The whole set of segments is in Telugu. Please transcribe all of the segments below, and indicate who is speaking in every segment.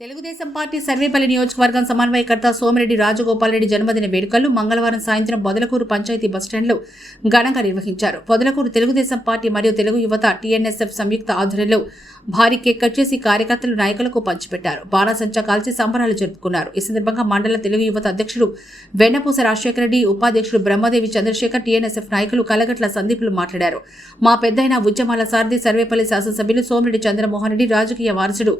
Speaker 1: తెలుగుదేశం పార్టీ సర్వేపల్లి నియోజకవర్గం సమన్వయకర్త సోమిరెడ్డి రాజగోపాల్ రెడ్డి జన్మదిన వేడుకలు మంగళవారం సాయంత్రం బొదలకూరు పంచాయతీ బస్టాండ్లో ఘనంగా నిర్వహించారు. పొదలకూరు తెలుగుదేశం పార్టీ మరియు తెలుగు యువత టీఎన్ఎస్ఎఫ్ సంయుక్త ఆధ్వర్యంలో భారీ కేక్ కట్ చేసి కార్యకర్తలు నాయకులకు పంచిపెట్టారు. బాణసంచా కాల్చి సంబరాలు జరుపుకున్నారు. ఈ సందర్భంగా మండల తెలుగు యువత అధ్యక్షుడు వెన్నపూస రాజశేఖర రెడ్డి ఉపాధ్యక్షుడు బ్రహ్మదేవి చంద్రశేఖర్ టీఎన్ఎస్ఎఫ్ నాయకులు కలగట్ల సందీపులు మాట్లాడారు. మా పెద్దయిన ఉద్యమాల సారథి సర్వేపల్లి శాసనసభ్యులు సోమిరెడ్డి చంద్రమోహన్ రెడ్డి రాజకీయ వారసుడు.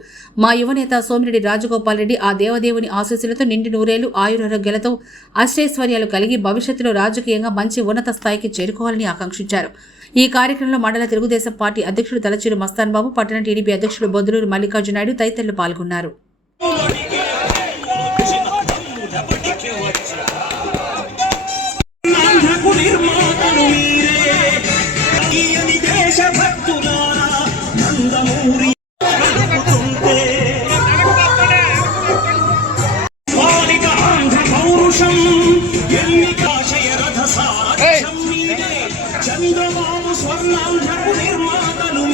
Speaker 1: మా యువనేత సోమిరెడ్డి రాజగోపాల్ రెడ్డి ఆ దేవదేవుని ఆశీస్సులతో నిండి నూరేళ్ళు ఆయురారోగ్యాలతో అష్టైశ్వర్యాలు కలిగి భవిష్యత్తులో రాజకీయంగా మంచి ఉన్నత స్థాయికి చేరుకోవాలని ఆకాంక్షించారు. ఈ కార్యక్రమంలో మండల తెలుగుదేశం పార్టీ అధ్యక్షుడు తలచూరు మస్తాన్ బాబు పట్టణ టీడీపీ అధ్యక్షుడు బొద్దులూరు మల్లికార్జునాయుడు తదితరులు పాల్గొన్నారు.
Speaker 2: చంద్రబాబు నిర్మాతలు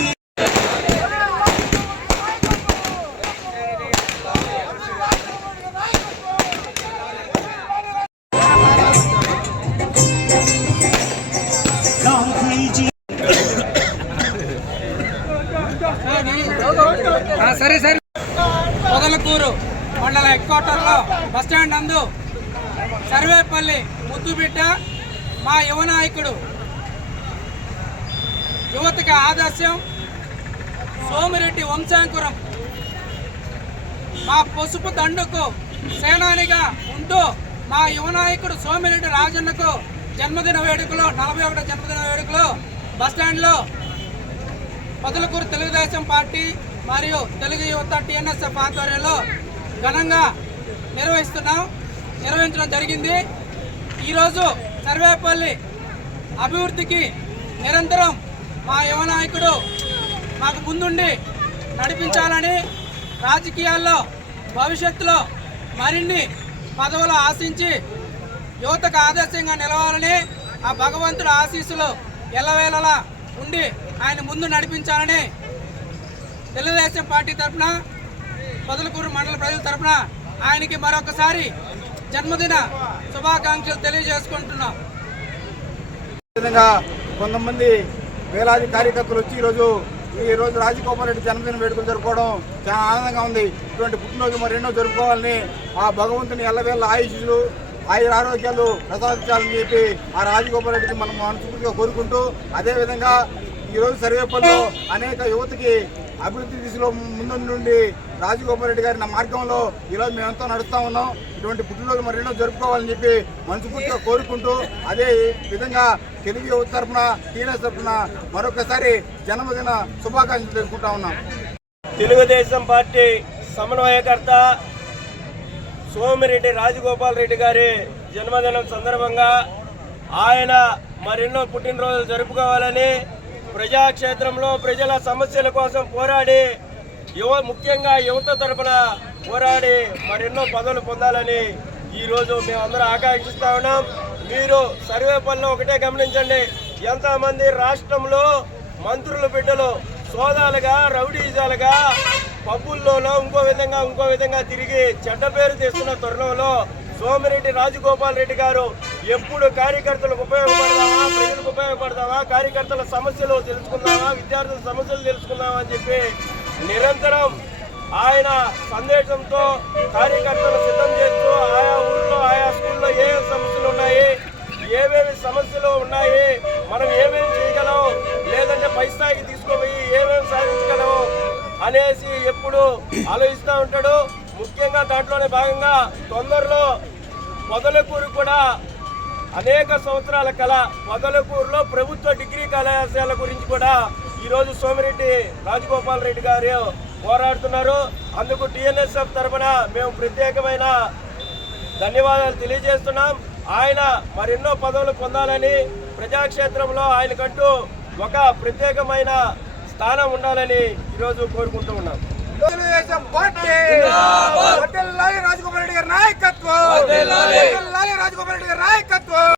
Speaker 3: సరే సరే. పొదలకూరు మండల హెడ్ క్వార్టర్లో బస్టాండ్ అందు సర్వేపల్లి ముద్దుబిడ్డ మా యువ నాయకుడు యువతకి ఆదర్శం. సోమిరెడ్డి వంశాంకురం. మా పసుపు దండుకు సేనానిగా ఉంటూ మా యువనాయకుడు సోమిరెడ్డి రాజన్నకు జన్మదిన వేడుకలో నలభై ఒకటో జన్మదిన వేడుకలో బస్టాండ్లో పొదలకూరు తెలుగుదేశం పార్టీ మరియు తెలుగు యువత టీఎన్ఎస్ఎఫ్ ఆధ్వర్యంలో ఘనంగా నిర్వహిస్తున్నాం. నిర్వహించడం జరిగింది. ఈరోజు సర్వేపల్లి అభివృద్ధికి నిరంతరం మా యువ నాయకుడు మాకు ముందుండి నడిపించాలని రాజకీయాల్లో భవిష్యత్తులో మరిన్ని పదవులు ఆశించి యువతకు ఆదర్శంగా నిలవాలని ఆ భగవంతుడు ఆశీస్సులు ఎల్లవేళలా ఉండి ఆయన ముందు నడిపించాలని తెలుగుదేశం పార్టీ తరఫున పొదలకూరు మండల ప్రజల తరఫున ఆయనకి మరొకసారి జన్మదిన శుభాకాంక్షలు తెలియజేసుకుంటున్నాం.
Speaker 4: విధంగా కొంతమంది వేలాది కార్యకర్తలు వచ్చి ఈరోజు ఈరోజు రోజు రాజగోపాల్ రెడ్డి జన్మదిన వేడుకలు జరుపుకోవడం చాలా ఆనందంగా ఉంది. ఇటువంటి పుట్టినరోజు మరెన్నో జరుపుకోవాలని ఆ భగవంతుని ఎల్లవేళ్ళ ఆయుష్లు ఆయుర ఆరోగ్యాలు ప్రసాదించాలని చెప్పి ఆ రాజగోపాల్ రెడ్డికి మనం మనస్ఫూర్తిగా కోరుకుంటూ అదేవిధంగా ఈరోజు సర్వేపల్లిలో అనేక యువతకి అభివృద్ధి దిశలో ముందు నుండి రాజగోపాల్ రెడ్డి గారి నా మార్గంలో ఈరోజు మేమంతా నడుస్తూ ఉన్నాం. ఇటువంటి పుట్టినరోజు మరెన్నో జరుపుకోవాలని చెప్పి మనస్ఫూర్తిగా కోరుకుంటూ అదే విధంగా తెలుగు యువత తరఫున టీఎన్ఎస్ తరఫున మరొకసారి జన్మదిన శుభాకాంక్షలు తెలుపుకుంటా ఉన్నాం.
Speaker 5: తెలుగుదేశం పార్టీ సమన్వయకర్త సోమిరెడ్డి రాజగోపాల్ రెడ్డి గారి జన్మదినం సందర్భంగా ఆయన మరెన్నో పుట్టినరోజులు జరుపుకోవాలని ప్రజాక్షేత్రంలో ప్రజల సమస్యల కోసం పోరాడి యువ ముఖ్యంగా యువత తరపున పోరాడి మరెన్నో పదవులు పొందాలని ఈరోజు మేమందరం ఆకాంక్షిస్తా ఉన్నాం. మీరు సర్వే పనులు ఒకటే గమనించండి. ఎంతమంది రాష్ట్రంలో మంత్రుల బిడ్డలు సోదాలుగా రౌడీజాలుగా పబ్బుల్లోనో ఇంకో విధంగా ఇంకో విధంగా తిరిగి చెడ్డ పేరు తెస్తున్న తరుణంలో సోమిరెడ్డి రాజగోపాల్ రెడ్డి గారు ఎప్పుడు కార్యకర్తలకు ఉపయోగపడదామా ప్రజలకు ఉపయోగపడదామా కార్యకర్తల సమస్యలు తెలుసుకుందామా విద్యార్థుల సమస్యలు తెలుసుకుందామా అని చెప్పి నిరంతరం ఆయన సందేశంతో కార్యకర్తలు సిద్ధం చేస్తూ ఆయా ఊళ్ళో ఆయా స్కూల్లో ఏ సమస్యలు ఉన్నాయి ఏమేమి సమస్యలు ఉన్నాయి మనం ఏమేమి చేయగలం లేదంటే పై స్థాయికి తీసుకుపోయి ఏమేమి సాధించగలం అనేసి ఎప్పుడు ఆలోచిస్తూ ఉంటాడు. ముఖ్యంగా దాంట్లోనే భాగంగా తొందరలో పొదలకూరు కూడా అనేక సంవత్సరాల కళ. పొదలకూరులో ప్రభుత్వ డిగ్రీ కళాశాల గురించి కూడా ఈరోజు సోమిరెడ్డి రాజగోపాల్ రెడ్డి గారు పోరాడుతున్నారు. అందుకు టిఎన్ఎస్ఎఫ్ తరఫున మేము ప్రత్యేకమైన ధన్యవాదాలు తెలియజేస్తున్నాం. ఆయన మరెన్నో పదవులు పొందాలని ప్రజాక్షేత్రంలో ఆయనకంటూ ఒక ప్రత్యేకమైన స్థానం ఉండాలని ఈరోజు కోరుకుంటూ ఉన్నాం.
Speaker 4: తెలుగుదేశం పార్టీ వర్ధిల్లాలి రాజగోపాల్ రెడ్డి గారి నాయకత్వం! రాజగోపాల్ రెడ్డి గారి నాయకత్వం!